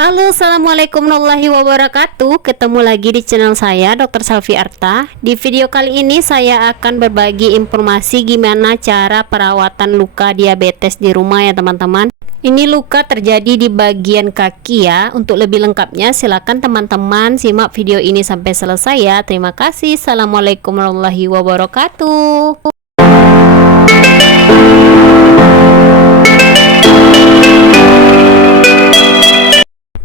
Halo, assalamualaikum warahmatullahi wabarakatuh. Ketemu lagi di channel saya, Dr. Selvi Arta. Di video kali ini saya akan berbagi informasi gimana cara perawatan luka diabetes di rumah ya teman-teman. Ini luka terjadi di bagian kaki ya. Untuk lebih lengkapnya silakan teman-teman simak video ini sampai selesai ya. Terima kasih. Assalamualaikum warahmatullahi wabarakatuh.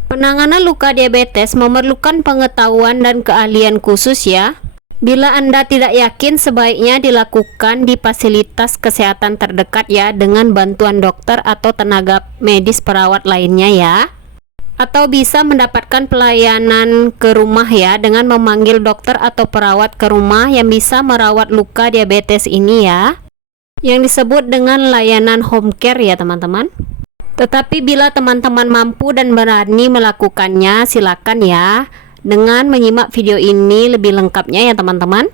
Penanganan luka diabetes memerlukan pengetahuan dan keahlian khusus ya. Bila Anda tidak yakin, sebaiknya dilakukan di fasilitas kesehatan terdekat ya, dengan bantuan dokter atau tenaga medis perawat lainnya ya. Atau bisa mendapatkan pelayanan ke rumah ya, dengan memanggil dokter atau perawat ke rumah yang bisa merawat luka diabetes ini ya, yang disebut dengan layanan home care ya teman-teman. Tetapi bila teman-teman mampu dan berani melakukannya, silakan ya, dengan menyimak video ini lebih lengkapnya ya teman-teman.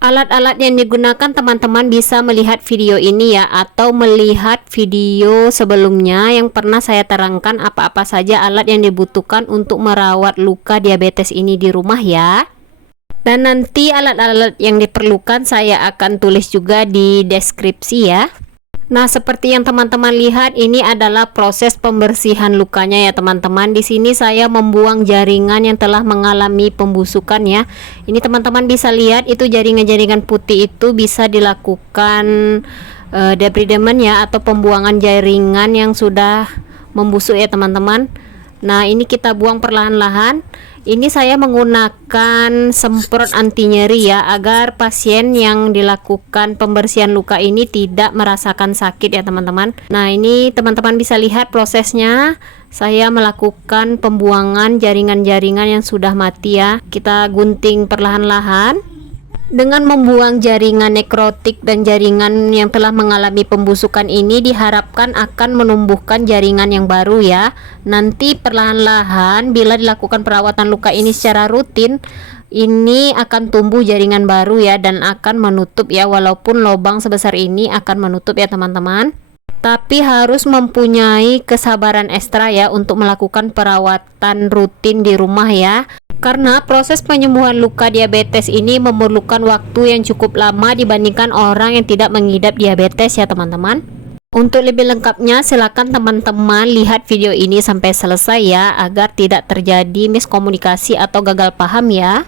Alat-alat yang digunakan teman-teman bisa melihat video ini ya, atau melihat video sebelumnya yang pernah saya terangkan apa-apa saja alat yang dibutuhkan untuk merawat luka diabetes ini di rumah ya. Dan nanti alat-alat yang diperlukan saya akan tulis juga di deskripsi ya. Nah, seperti yang teman-teman lihat, ini adalah proses pembersihan lukanya ya teman-teman. Di sini saya membuang jaringan yang telah mengalami pembusukan ya. Ini teman-teman bisa lihat, itu jaringan-jaringan putih itu bisa dilakukan debridement ya, atau pembuangan jaringan yang sudah membusuk ya teman-teman. Nah, ini kita buang perlahan-lahan. Ini saya menggunakan semprot anti nyeri ya, agar pasien yang dilakukan pembersihan luka ini tidak merasakan sakit ya teman-teman. Nah, ini teman-teman bisa lihat prosesnya. Saya melakukan pembuangan jaringan-jaringan yang sudah mati ya. Kita gunting perlahan-lahan. Dengan membuang jaringan nekrotik dan jaringan yang telah mengalami pembusukan ini, diharapkan akan menumbuhkan jaringan yang baru ya. Nanti perlahan-lahan bila dilakukan perawatan luka ini secara rutin, ini akan tumbuh jaringan baru ya, dan akan menutup ya, walaupun lubang sebesar ini akan menutup ya teman-teman. Tapi harus mempunyai kesabaran ekstra ya untuk melakukan perawatan rutin di rumah ya. Karena proses penyembuhan luka diabetes ini memerlukan waktu yang cukup lama dibandingkan orang yang tidak mengidap diabetes ya teman-teman. Untuk lebih lengkapnya silakan teman-teman lihat video ini sampai selesai ya, agar tidak terjadi miskomunikasi atau gagal paham ya.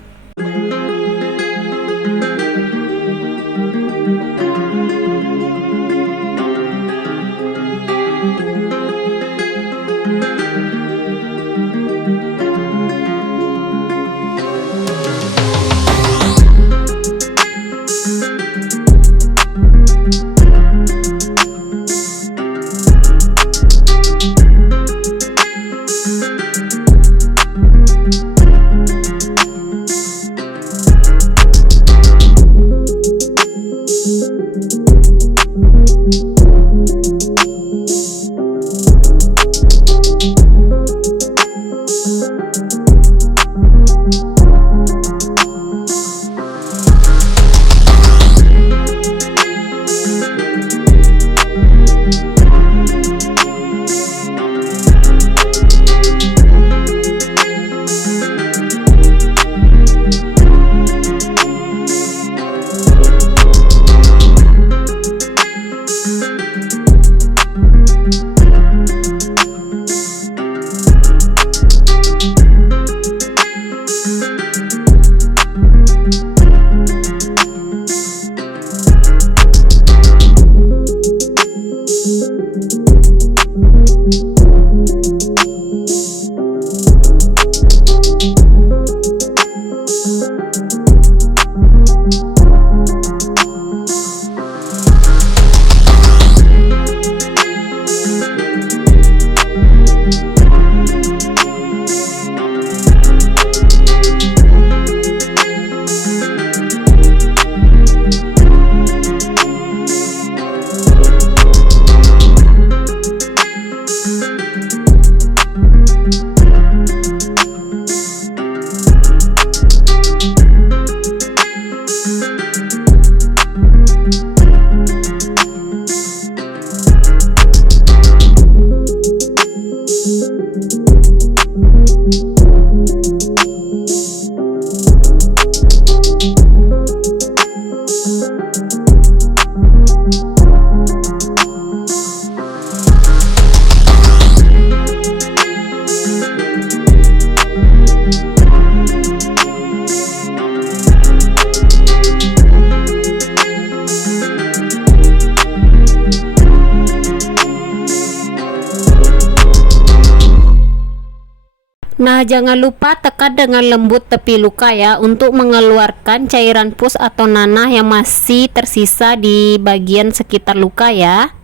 Nah, jangan lupa tekan dengan lembut tepi luka ya untuk mengeluarkan cairan pus atau nanah yang masih tersisa di bagian sekitar luka ya.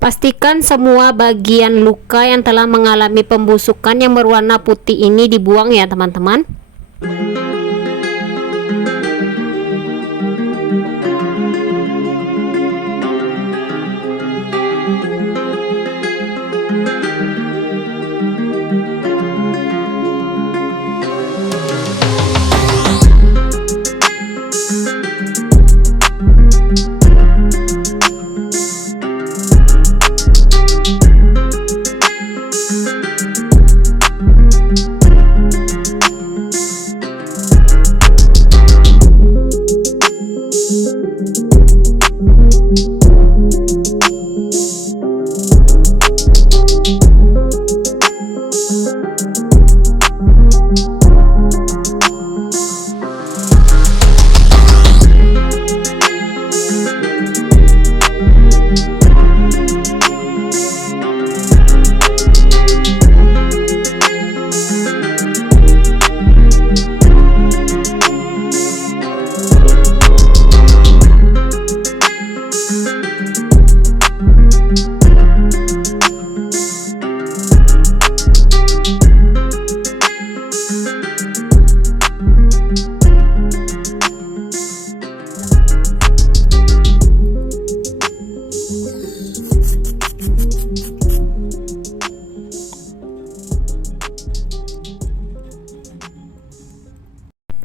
Pastikan semua bagian luka yang telah mengalami pembusukan yang berwarna putih ini dibuang ya teman-teman.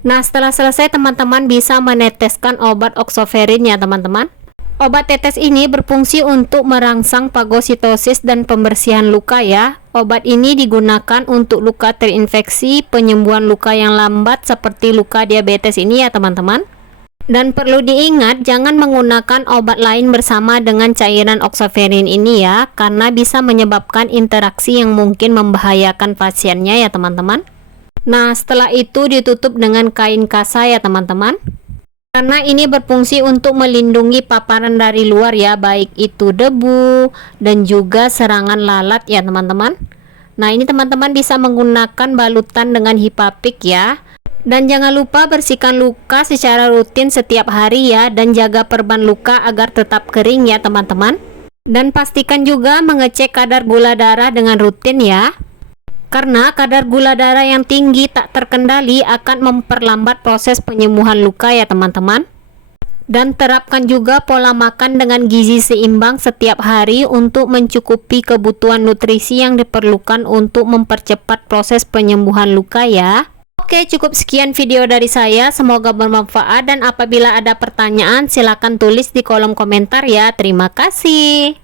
Nah, setelah selesai teman-teman bisa meneteskan obat oxoferin ya teman-teman. Obat tetes ini berfungsi untuk merangsang fagositosis dan pembersihan luka ya. Obat ini digunakan untuk luka terinfeksi, penyembuhan luka yang lambat seperti luka diabetes ini ya teman-teman. Dan perlu diingat jangan menggunakan obat lain bersama dengan cairan oxoferin ini ya, karena bisa menyebabkan interaksi yang mungkin membahayakan pasiennya ya teman-teman. Nah, setelah itu ditutup dengan kain kasa ya teman-teman. Karena ini berfungsi untuk melindungi paparan dari luar ya, baik itu debu dan juga serangan lalat ya teman-teman. Nah, ini teman-teman bisa menggunakan balutan dengan hipapik ya. Dan jangan lupa bersihkan luka secara rutin setiap hari ya, dan jaga perban luka agar tetap kering ya teman-teman. Dan pastikan juga mengecek kadar gula darah dengan rutin ya. Karena kadar gula darah yang tinggi tak terkendali akan memperlambat proses penyembuhan luka ya teman-teman. Dan terapkan juga pola makan dengan gizi seimbang setiap hari untuk mencukupi kebutuhan nutrisi yang diperlukan untuk mempercepat proses penyembuhan luka ya. Oke, cukup sekian video dari saya, semoga bermanfaat, dan apabila ada pertanyaan silakan tulis di kolom komentar ya. Terima kasih.